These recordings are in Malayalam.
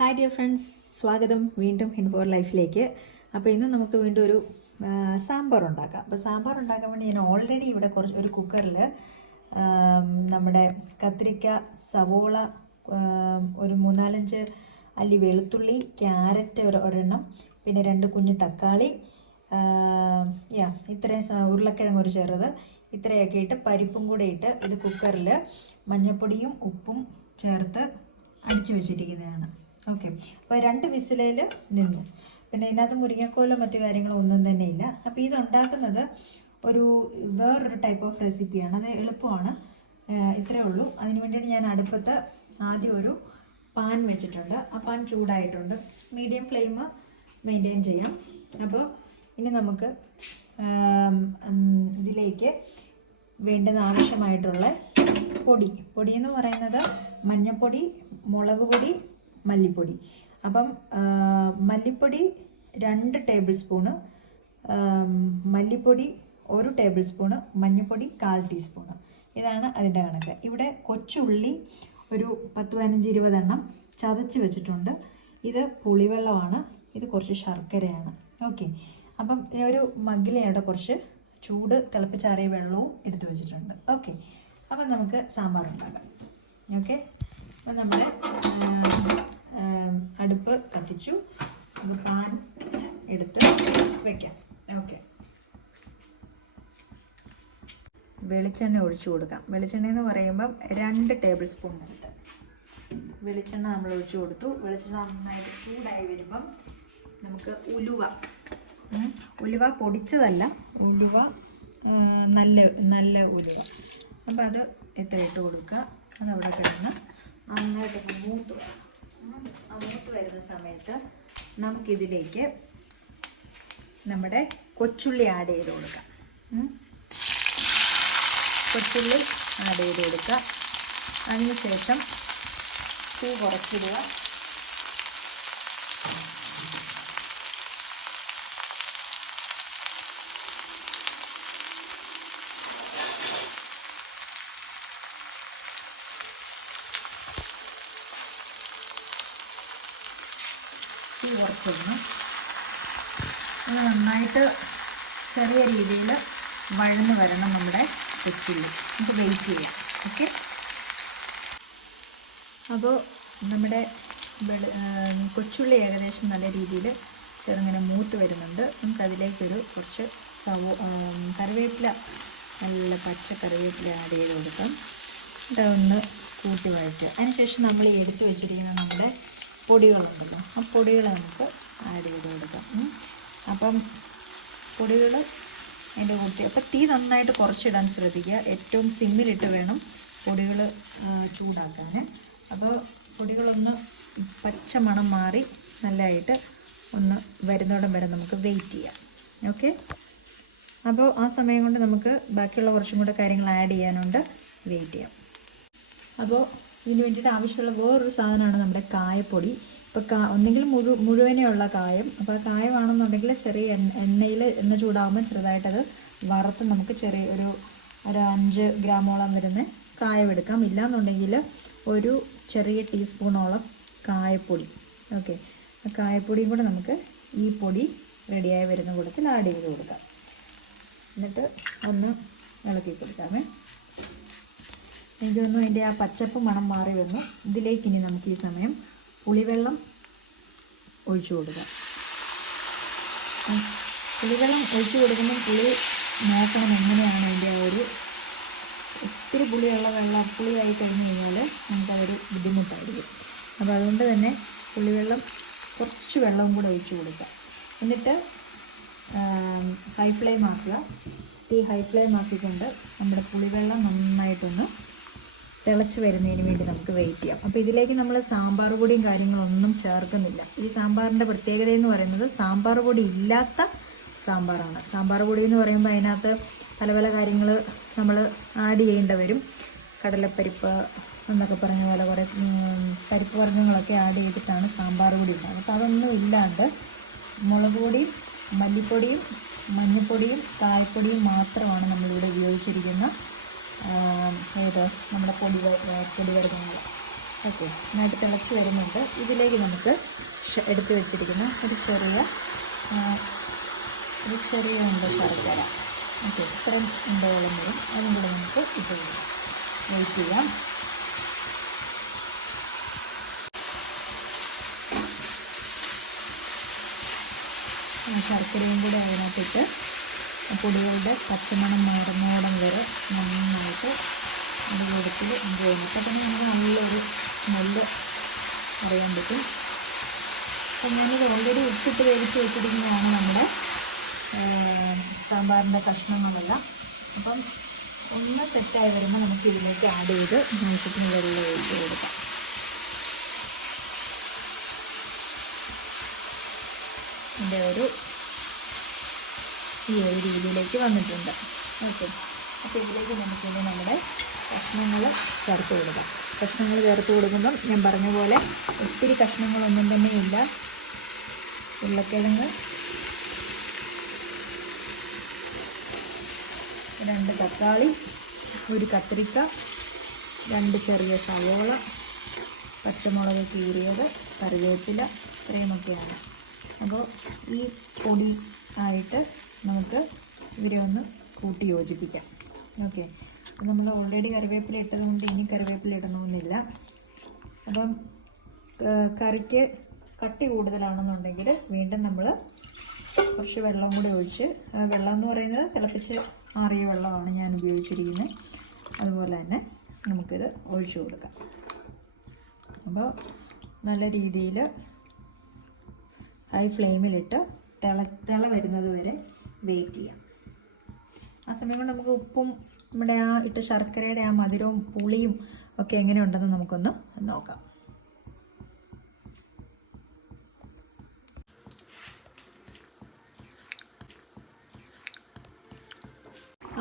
ഹായ് ഡിയർ ഫ്രണ്ട്സ് സ്വാഗതം വീണ്ടും ഹിൻഫോർ ലൈഫിലേക്ക് അപ്പോൾ ഇന്ന് നമുക്ക് വീണ്ടും ഒരു സാമ്പാർ ഉണ്ടാക്കാം. അപ്പോൾ സാമ്പാർ ഉണ്ടാക്കാൻ വേണ്ടി ഞാൻ ഓൾറെഡി ഇവിടെ കുറച്ച് ഒരു കുക്കറിൽ നമ്മുടെ കത്തിരിക്ക സവോള ഒരു മൂന്നാലഞ്ച് അല്ലി വെളുത്തുള്ളി ക്യാരറ്റ് ഒരു ഒരെണ്ണം പിന്നെ രണ്ട് കുഞ്ഞു തക്കാളി യാ ഇത്രയും ഉരുളക്കിഴങ്ങ് ഒരു ചെറുത്. ഇത്രയൊക്കെ ഇട്ട് പരിപ്പും കൂടെ ഇട്ട് ഇത് കുക്കറിൽ മഞ്ഞൾപ്പൊടിയും ഉപ്പും ചേർത്ത് അടിച്ചു വെച്ചിരിക്കുന്നതാണ്. ഓക്കെ. അപ്പോൾ രണ്ട് വിസിലയിൽ നിന്നു. പിന്നെ ഇതിനകത്ത് മുരിങ്ങക്കോലോ മറ്റു കാര്യങ്ങളോ ഒന്നും തന്നെ ഇല്ല. അപ്പോൾ ഇത് ഉണ്ടാക്കുന്നത് ഒരു വേറൊരു ടൈപ്പ് ഓഫ് റെസിപ്പിയാണ് അത് എളുപ്പമാണ്. ഇത്രേ ഉള്ളൂ. അതിന് വേണ്ടിയിട്ട് ഞാൻ അടുപ്പത്ത് ആദ്യം ഒരു പാൻ വെച്ചിട്ടുണ്ട്. ആ പാൻ ചൂടായിട്ടുണ്ട്. മീഡിയം ഫ്ലെയിം മെയിന്റെയിൻ ചെയ്യാം. അപ്പോൾ ഇനി നമുക്ക് ഇതിലേക്ക് വേണ്ടുന്ന ആവശ്യമായിട്ടുള്ള പൊടി. പൊടി എന്ന് പറയുന്നത് മഞ്ഞൾപ്പൊടി മുളക് പൊടി മല്ലിപ്പൊടി. അപ്പം മല്ലിപ്പൊടി രണ്ട് ടേബിൾ സ്പൂണ് മല്ലിപ്പൊടി ഒരു ടേബിൾ സ്പൂണ് മഞ്ഞൾപ്പൊടി കാൽ ടീസ്പൂണ്. ഇതാണ് അതിന്റെ കണക്ക്. ഇവിടെ കൊച്ചുള്ളി ഒരു പത്ത് പതിനഞ്ച് ഇരുപതെണ്ണം ചതച്ച് വെച്ചിട്ടുണ്ട്. ഇത് പുളിവെള്ളമാണ്. ഇത് കുറച്ച് ശർക്കരയാണ്. ഓക്കെ. അപ്പം ഒരു മഗ്ഗിലയുടെ കുറച്ച് ചൂട് തിളപ്പിച്ചാറിയ വെള്ളവും എടുത്തു വെച്ചിട്ടുണ്ട്. ഓക്കെ. അപ്പം നമുക്ക് സാമ്പാർ ഉണ്ടാക്കാം ഓക്കെ. അപ്പം നമ്മൾ അടുപ്പ് അത് പാൻ എടുത്ത് വെക്കാം. ഓക്കെ വെളിച്ചെണ്ണ ഒഴിച്ചു കൊടുക്കാം. വെളിച്ചെണ്ണ എന്ന് പറയുമ്പം രണ്ട് ടേബിൾ സ്പൂൺ എടുത്ത്. വെളിച്ചെണ്ണ നമ്മൾ ഒഴിച്ചു കൊടുത്തു. വെളിച്ചെണ്ണ നന്നായിട്ട് ചൂടായി വരുമ്പം നമുക്ക് ഉലുവ ഉലുവ പൊടിച്ചതല്ല ഉലുവ നല്ല നല്ല ഉലുവ. അപ്പം അത് ഇട്ട് ഇട്ട് കൊടുക്കുക. അതവിടെ കിടന്ന് നന്നായിട്ട് മൂത്ത് വരും. മൂത്ത് വരുന്ന സമയത്ത് നമുക്കിതിലേക്ക് നമ്മുടെ കൊച്ചുള്ളി ആഡ് ചെയ്ത് കൊടുക്കാം. കൊച്ചുള്ളി ആഡ് ചെയ്ത് കൊടുക്കുക. അതിനുശേഷം തീ കുറച്ചിടുക. തീ കുറച്ചൊന്ന് ഇത് നന്നായിട്ട് ചെറിയ രീതിയിൽ വഴന്ന് വരണം നമ്മുടെ കൊച്ചുള്ളി നമുക്ക് വെയിറ്റ് ചെയ്യാം. ഓക്കെ അപ്പോൾ നമ്മുടെ കൊച്ചുള്ളി ഏകദേശം നല്ല രീതിയിൽ ചെറുങ്ങനെ മൂത്ത് വരുന്നുണ്ട്. നമുക്കതിലേക്കൊരു കുറച്ച് സവോ കറിവേപ്പില നല്ല പച്ച കറിവേപ്പില ആഡ് ചെയ്ത് കൊടുക്കാം. ഇതൊന്ന് കൂട്ടി വഴറ്റുക. അതിനുശേഷം നമ്മൾ എടുത്ത് വെച്ചിരിക്കുന്ന നമ്മുടെ പൊടികളുണ്ടല്ലോ ആ പൊടികൾ നമുക്ക് ആഡ് ചെയ്ത് കൊടുക്കാം. അപ്പം പൊടികൾ അതിന്റെ കൂട്ടി അപ്പം തീ നന്നായിട്ട് കുറച്ചിടാൻ ശ്രദ്ധിക്കുക. ഏറ്റവും സിമ്മിലിട്ട് വേണം പൊടികൾ ചൂടാക്കാൻ അപ്പോൾ പൊടികളൊന്ന് പച്ച മണം മാറി നല്ലതായിട്ട് ഒന്ന് വരുന്നോടം വരെ നമുക്ക് വെയിറ്റ് ചെയ്യാം. ഓക്കെ അപ്പോൾ ആ സമയം കൊണ്ട് നമുക്ക് ബാക്കിയുള്ള കുറച്ചും കൂടെ കാര്യങ്ങൾ ആഡ് ചെയ്യാനുണ്ട്. വെയിറ്റ് ചെയ്യാം. അപ്പോൾ ഇതിന് വേണ്ടിയിട്ട് ആവശ്യമുള്ള വേറൊരു സാധനമാണ് നമ്മുടെ കായപ്പൊടി. ഇപ്പോൾ കാ ഒന്നെങ്കിൽ മുഴു മുഴുവനെയുള്ള കായം. അപ്പോൾ ആ കായമാണെന്നുണ്ടെങ്കിൽ ചെറിയ എണ്ണ എണ്ണയിൽ എണ്ണ ചൂടാകുമ്പോൾ ചെറുതായിട്ടത് വറുത്ത് നമുക്ക് ചെറിയ ഒരു ഒരു അഞ്ച് ഗ്രാമോളം വരുന്ന കായം എടുക്കാം ഇല്ലാന്നുണ്ടെങ്കിൽ ഒരു ചെറിയ ടീസ്പൂണോളം കായപ്പൊടി. ഓക്കെ. ആ കായപ്പൊടിയും കൂടെ നമുക്ക് ഈ പൊടി റെഡിയായി വരുന്ന കൂട്ടത്തിൽ ആഡ് ചെയ്ത് കൊടുക്കാം. എന്നിട്ട് ഒന്ന് ഇളക്കി കൊടുക്കാമേ. ഇതൊന്നും അതിന്റെ ആ പച്ചപ്പ് മണം മാറി വന്നു. ഇതിലേക്ക് ഇനി നമുക്ക് ഈ സമയം പുളിവെള്ളം ഒഴിച്ചു കൊടുക്കാം. പുളിവെള്ളം ഒഴിച്ചു കൊടുക്കുമ്പോൾ പുളി നോക്കണം എങ്ങനെയാണ് അതിന്റെ ആ ഒരു ഒത്തിരി പുളിയുള്ള വെള്ളം പുളിയായി കഴിഞ്ഞ് കഴിഞ്ഞാൽ നമുക്കതൊരു ബുദ്ധിമുട്ടായിരിക്കും. അപ്പോൾ അതുകൊണ്ട് തന്നെ പുളിവെള്ളം കുറച്ച് വെള്ളവും കൂടെ ഒഴിച്ചു കൊടുക്കാം എന്നിട്ട് ഹൈ ഫ്ലെയിം ആക്കുക. തീ ഹൈ ഫ്ലെയിം ആക്കിക്കൊണ്ട് നമ്മുടെ പുളിവെള്ളം നന്നായിട്ടൊന്ന് തിളച്ച് വരുന്നതിന് വേണ്ടി നമുക്ക് വെയിറ്റ് ചെയ്യാം. അപ്പോൾ ഇതിലേക്ക് നമ്മൾ സാമ്പാർ പൊടിയും കാര്യങ്ങളൊന്നും ചേർക്കുന്നില്ല. ഈ സാമ്പാറിന്റെ പ്രത്യേകത എന്ന് പറയുന്നത് സാമ്പാർ പൊടി ഇല്ലാത്ത സാമ്പാറാണ്. സാമ്പാർ പൊടി എന്ന് പറയുമ്പോൾ അതിനകത്ത് പല പല കാര്യങ്ങൾ നമ്മൾ ആഡ് ചെയ്യേണ്ടി വരും. കടലപ്പരിപ്പ് എന്നൊക്കെ പറഞ്ഞ പോലെ കുറേ പരിപ്പ് വർഗങ്ങളൊക്കെ ആഡ് ചെയ്തിട്ടാണ് സാമ്പാർ പൊടി ഉണ്ടാകുന്നത് അപ്പോൾ അതൊന്നും ഇല്ലാണ്ട് മുളക് പൊടിയും മല്ലിപ്പൊടിയും മഞ്ഞൾപ്പൊടിയും കായ്പ്പൊടിയും മാത്രമാണ് നമ്മളിവിടെ ഉപയോഗിച്ചിരിക്കുന്ന ഏത് നമ്മുടെ പൊടി പൊടി വർഗങ്ങൾ ഓക്കെ നന്നായിട്ട് തിളച്ച് വരുന്നുണ്ട്. ഇതിലേക്ക് നമുക്ക് എടുത്തു വെച്ചിരിക്കുന്ന ഒരു ചെറിയ ഒരു ചെറിയ ഉണ്ട് ശർക്കര ഓക്കെ ഇത്രയും ഉണ്ടോളം വരും. അതും കൂടെ നമുക്ക് ഇട്ട് വെയിറ്റ് ചെയ്യാം. ശർക്കരയും കൂടെ അതിനകത്തിട്ട് പൊടികളുടെ പച്ചമണം മാറുന്നോടം വരെ നന്നായിട്ട് അത് ചെയ്യുന്നു അപ്പം തന്നെ നമുക്ക് നല്ലൊരു സ്മെല്ല് അറിയാൻ പറ്റും. അപ്പം ഞാനിത് ഓൾറെഡി ഉപ്പിട്ട് വേവിച്ച് വെച്ചിരിക്കുന്നതാണ് നമ്മുടെ സാമ്പാറിന്റെ കഷ്ണങ്ങളെല്ലാം. അപ്പം ഒന്ന് സെറ്റായി വരുമ്പോൾ നമുക്ക് ഇതിലേക്ക് ആഡ് ചെയ്ത് ആവശ്യത്തിന് വെള്ളം ഒഴിച്ച് കൊടുക്കാം. ഇതിന്റെ ഒരു ഈ ഒരു രീതിയിലേക്ക് വന്നിട്ടുണ്ട്. ഓക്കെ. അപ്പോൾ ഇതിലേക്ക് നമുക്കിനി നമ്മുടെ കഷ്ണങ്ങൾ ചേർത്ത് കൊടുക്കാം. കഷ്ണങ്ങൾ ചേർത്ത് കൊടുക്കുമ്പം ഞാൻ പറഞ്ഞ പോലെ ഒത്തിരി കഷ്ണങ്ങളൊന്നും തന്നെ ഇല്ല. ഉരുളക്കിഴങ്ങ്. രണ്ട് തക്കാളി ഒരു കത്തിരിക്ക രണ്ട് ചെറിയ സവോള പച്ചമുളക് കീറിയത് കറിവേപ്പില ഇത്രയുമൊക്കെയാണ്. അപ്പോൾ ഈ പൊടി ആയിട്ട് നമുക്ക് ഇവരെ ഒന്ന് കൂട്ടി യോജിപ്പിക്കാം. ഓക്കെ നമ്മൾ ഓൾറെഡി കറിവേപ്പില ഇട്ടതുകൊണ്ട് ഇനി കറിവേപ്പില ഇടണമെന്നില്ല അപ്പം കറിക്ക് കട്ടി കൂടുതലാണെന്നുണ്ടെങ്കിൽ വീണ്ടും നമ്മൾ കുറച്ച് വെള്ളം കൂടെ ഒഴിച്ച് വെള്ളം എന്ന് പറയുന്നത് തിളപ്പിച്ച് ആറിയ വെള്ളമാണ് ഞാൻ ഉപയോഗിച്ചിരിക്കുന്നത് അതുപോലെ തന്നെ നമുക്കിത് ഒഴിച്ചു കൊടുക്കാം. അപ്പോൾ നല്ല രീതിയിൽ ഹൈ ഫ്ലെയിമിലിട്ട് തിള തിള വരുന്നത് വരെ വെയിറ്റ് ചെയ്യാം. ആ സമയം കൊണ്ട് നമുക്ക് ഉപ്പും നമ്മുടെ ആ ഇട്ട ശർക്കരയുടെ ആ മധുരവും പുളിയും ഒക്കെ എങ്ങനെയുണ്ടെന്ന് നമുക്കൊന്ന് നോക്കാം.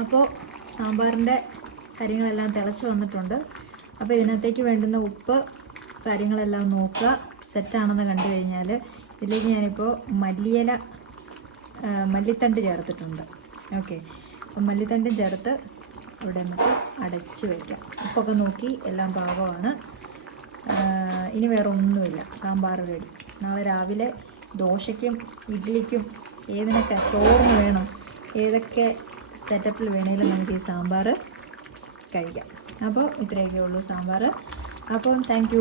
അപ്പോൾ സാമ്പാറിന്റെ കാര്യങ്ങളെല്ലാം തിളച്ച് വന്നിട്ടുണ്ട്. അപ്പോൾ ഇതിനകത്തേക്ക് വേണ്ടുന്ന ഉപ്പ് കാര്യങ്ങളെല്ലാം നോക്കുക. സെറ്റാണെന്ന് കണ്ടു കഴിഞ്ഞാൽ ഇതിലേക്ക് ഞാനിപ്പോൾ മല്ലിയില മല്ലിത്തണ്ട് ചേർത്തിട്ടുണ്ട്. ഓക്കെ. അപ്പം മല്ലിത്തണ്ടും ചേർത്ത് ഇവിടെ നമുക്ക് അടച്ച് വയ്ക്കാം ഉപ്പൊക്കെ നോക്കി എല്ലാം പാകമാണ്. ഇനി വേറെ ഒന്നുമില്ല സാമ്പാർ റെഡി. നാളെ രാവിലെ ദോശയ്ക്കും ഇഡ്ഡലിക്കും ഏതിനൊക്കെ ചോറിന് വേണം ഏതൊക്കെ സെറ്റപ്പിൽ വേണേലും നമുക്ക് ഈ സാമ്പാർ കഴിക്കാം. അപ്പോൾ ഇത്രയൊക്കെ ഉള്ളൂ സാമ്പാർ അപ്പം താങ്ക്